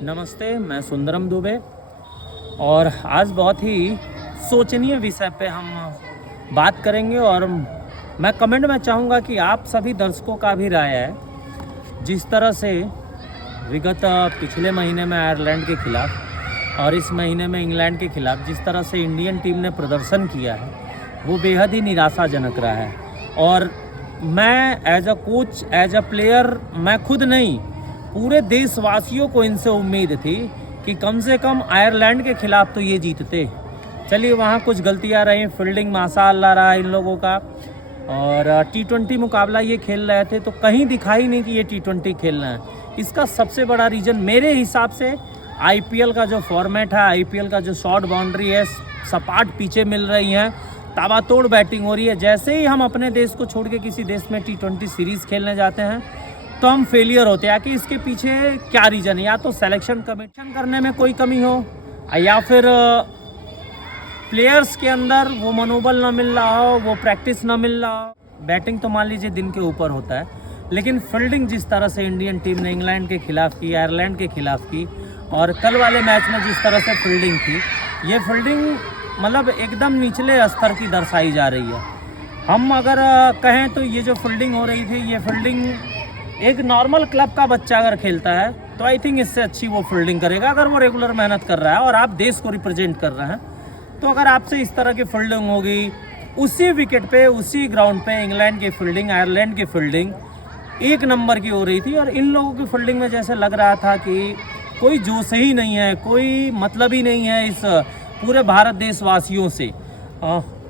नमस्ते, मैं सुंदरम दुबे और आज बहुत ही सोचनीय विषय पे हम बात करेंगे और मैं कमेंट में चाहूँगा कि आप सभी दर्शकों का भी राय है। जिस तरह से विगत पिछले महीने में आयरलैंड के खिलाफ और इस महीने में इंग्लैंड के खिलाफ जिस तरह से इंडियन टीम ने प्रदर्शन किया है वो बेहद ही निराशाजनक रहा है। और मैं as a coach, as a player, मैं खुद नहीं, पूरे देशवासियों को इनसे उम्मीद थी कि कम से कम आयरलैंड के खिलाफ तो ये जीतते। चलिए, वहाँ कुछ गलतियाँ रही, फील्डिंग माशाअल्लाह रहा इन लोगों का, और T20 मुकाबला ये खेल रहे थे तो कहीं दिखाई नहीं कि ये T20 खेल रहे हैं। इसका सबसे बड़ा रीज़न मेरे हिसाब से IPL का जो फॉर्मेट है, IPL का जो शॉर्ट बाउंड्री है, सपाट पीछे मिल रही हैं, ताबड़तोड़ बैटिंग हो रही है। जैसे ही हम अपने देश को छोड़ के किसी देश में T20 सीरीज़ खेलने जाते हैं तो हम फेलियर होते हैं। कि इसके पीछे क्या रीज़न है? या तो सिलेक्शन कमीशन करने में कोई कमी हो, या फिर प्लेयर्स के अंदर वो मनोबल ना मिल रहा हो, वो प्रैक्टिस ना मिल रहा हो। बैटिंग तो मान लीजिए दिन के ऊपर होता है, लेकिन फील्डिंग जिस तरह से इंडियन टीम ने इंग्लैंड के खिलाफ की, आयरलैंड के खिलाफ की, और कल वाले मैच में जिस तरह से फील्डिंग की, ये फील्डिंग मतलब एकदम निचले स्तर की दर्शाई जा रही है। हम अगर कहें तो ये जो फील्डिंग हो रही थी, ये फील्डिंग एक नॉर्मल क्लब का बच्चा अगर खेलता है तो आई थिंक इससे अच्छी वो फील्डिंग करेगा अगर वो रेगुलर मेहनत कर रहा है और आप देश को रिप्रेजेंट कर रहे हैं। तो अगर आपसे इस तरह की फील्डिंग होगी, उसी विकेट पे, उसी ग्राउंड पे इंग्लैंड की फील्डिंग, आयरलैंड की फील्डिंग एक नंबर की हो रही थी, और इन लोगों की फील्डिंग में जैसे लग रहा था कि कोई जोश ही नहीं है, कोई मतलब ही नहीं है इस पूरे भारत देशवासियों से।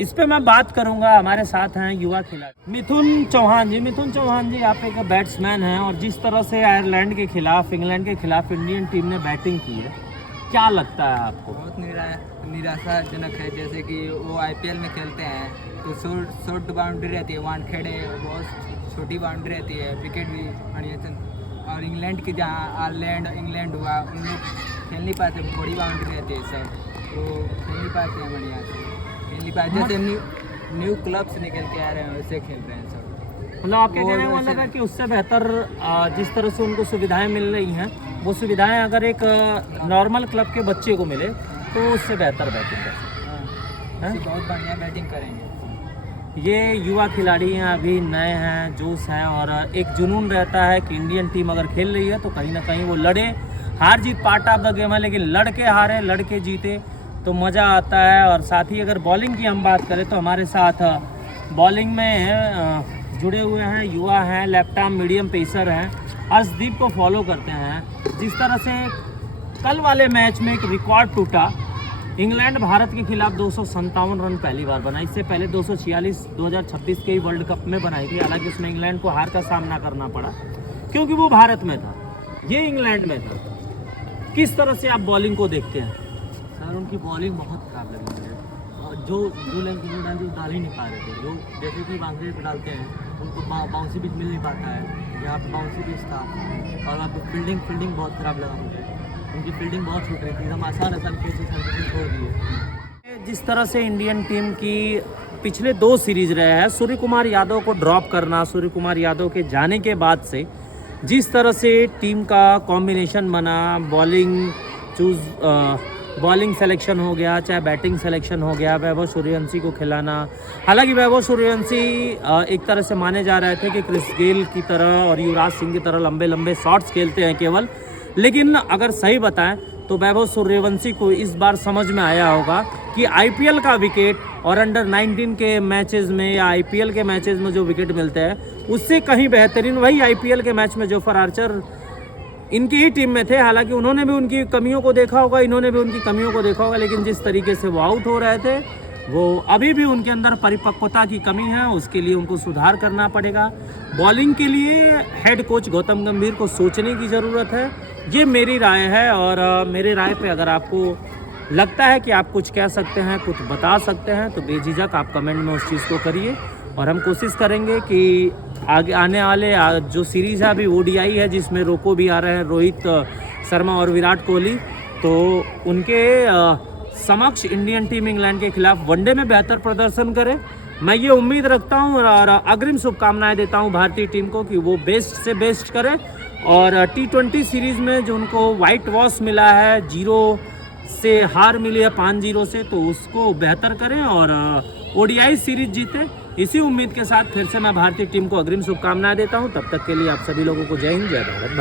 इस पे मैं बात करूंगा। हमारे साथ हैं युवा खिलाड़ी मिथुन चौहान जी। मिथुन चौहान जी, आप एक बैट्समैन हैं और जिस तरह से आयरलैंड के खिलाफ, इंग्लैंड के खिलाफ इंडियन टीम ने बैटिंग की है, क्या लगता है आपको? बहुत निराशाजनक है। जैसे कि वो IPL में खेलते हैं तो शॉर्ट बाउंड्री रहती है, वानखेड़े बहुत छोटी बाउंड्री रहती है, विकेट भी बढ़िया। और इंग्लैंड की जहाँ आयरलैंड इंग्लैंड हुआ, उन लोग खेल नहीं पाते, बड़ी बाउंड्री रहती है, सब तो खेल नहीं पाते हैं बढ़िया से, खेल नहीं पाते। जैसे न्यू क्लब्स निकल के आ रहे हैं वैसे खेल रहे हैं सब। मतलब आपके कहने का मतलब है कि उससे बेहतर जिस तरह से उनको सुविधाएं मिल रही हैं, वो सुविधाएं अगर एक नॉर्मल क्लब के बच्चे को मिले तो उससे बेहतर बैटिंग कर सकते हैं। बहुत बढ़िया बैटिंग करेंगे। ये युवा खिलाड़ी हैं, अभी नए हैं, जोश हैं, और एक जुनून रहता है कि इंडियन टीम अगर खेल रही है तो कहीं ना कहीं वो लड़े। हार जीत पार्ट ऑफ द गेम है, लेकिन लड़के हारे, लड़के जीते तो मज़ा आता है। और साथ ही अगर बॉलिंग की हम बात करें तो हमारे साथ बॉलिंग में जुड़े हुए हैं, युवा हैं, लेफ्ट आर्म मीडियम पेसर हैं, अर्शदीप को फॉलो करते हैं। जिस तरह से कल वाले मैच में एक रिकॉर्ड टूटा, इंग्लैंड भारत के खिलाफ 257 रन पहली बार बना। इससे पहले 246 2026 के ही वर्ल्ड कप में बनाई थी, हालांकि उसमें इंग्लैंड को हार का सामना करना पड़ा क्योंकि वो भारत में था, ये इंग्लैंड में था। किस तरह से आप बॉलिंग को देखते हैं? सर, उनकी बॉलिंग बहुत खराब लगी मुझे, और जो लेंथ जो डाल ही नहीं पा रहे थे। जो जैसे कि बाउंड्री पे डालते हैं उनको बाउंसी पिच मिल नहीं पाता है, यहाँ पे बाउंसी पिच था। और अब फील्डिंग बहुत खराब लगा मुझे, उनकी फील्डिंग बहुत छूट रही थी, एकदम आसान केसेस छोड़ दिए। जिस तरह से इंडियन टीम की पिछले 2 सीरीज रहे हैं, सूर्य कुमार यादव को ड्रॉप करना, सूर्य कुमार यादव के जाने के बाद से जिस तरह से टीम का कॉम्बिनेशन बना, बॉलिंग सिलेक्शन हो गया, चाहे बैटिंग सिलेक्शन हो गया, वैभव सूर्यवंशी को खिलाना। हालांकि वैभव सूर्यवंशी एक तरह से माने जा रहे थे कि क्रिस गेल की तरह और युवराज सिंह की तरह लंबे लंबे शॉट्स खेलते हैं केवल, लेकिन अगर सही बताएं तो वैभव सूर्यवंशी को इस बार समझ में आया होगा कि IPL का विकेट और अंडर 19 के मैचेस में या IPL के मैचेस में जो विकेट मिलते हैं उससे कहीं बेहतरीन वही IPL के मैच में जोफर आर्चर इनकी ही टीम में थे। हालांकि उन्होंने भी उनकी कमियों को देखा होगा, इन्होंने भी उनकी कमियों को देखा होगा, लेकिन जिस तरीके से वो आउट हो रहे थे, वो अभी भी उनके अंदर परिपक्वता की कमी है, उसके लिए उनको सुधार करना पड़ेगा। बॉलिंग के लिए हेड कोच गौतम गंभीर को सोचने की ज़रूरत है, ये मेरी राय है। और मेरे राय पे अगर आपको लगता है कि आप कुछ कह सकते हैं, कुछ बता सकते हैं, तो बेझिझक आप कमेंट में उस चीज़ को करिए, और हम कोशिश करेंगे कि आगे आने वाले जो सीरीज़ है, अभी ODI है जिसमें रोको भी आ रहे हैं, रोहित शर्मा और विराट कोहली, तो उनके समक्ष इंडियन टीम इंग्लैंड के खिलाफ वनडे में बेहतर प्रदर्शन करे। मैं ये उम्मीद रखता हूँ और अग्रिम शुभकामनाएं देता हूँ भारतीय टीम को कि वो बेस्ट से बेस्ट करे और T20 सीरीज़ में जो उनको वाइट वॉश मिला है, 0 से हार मिली है 5-0 से, तो उसको बेहतर करें और ODI सीरीज जीते। इसी उम्मीद के साथ फिर से मैं भारतीय टीम को अग्रिम शुभकामनाएं देता हूं। तब तक के लिए आप सभी लोगों को जय हिंद, जय भारत।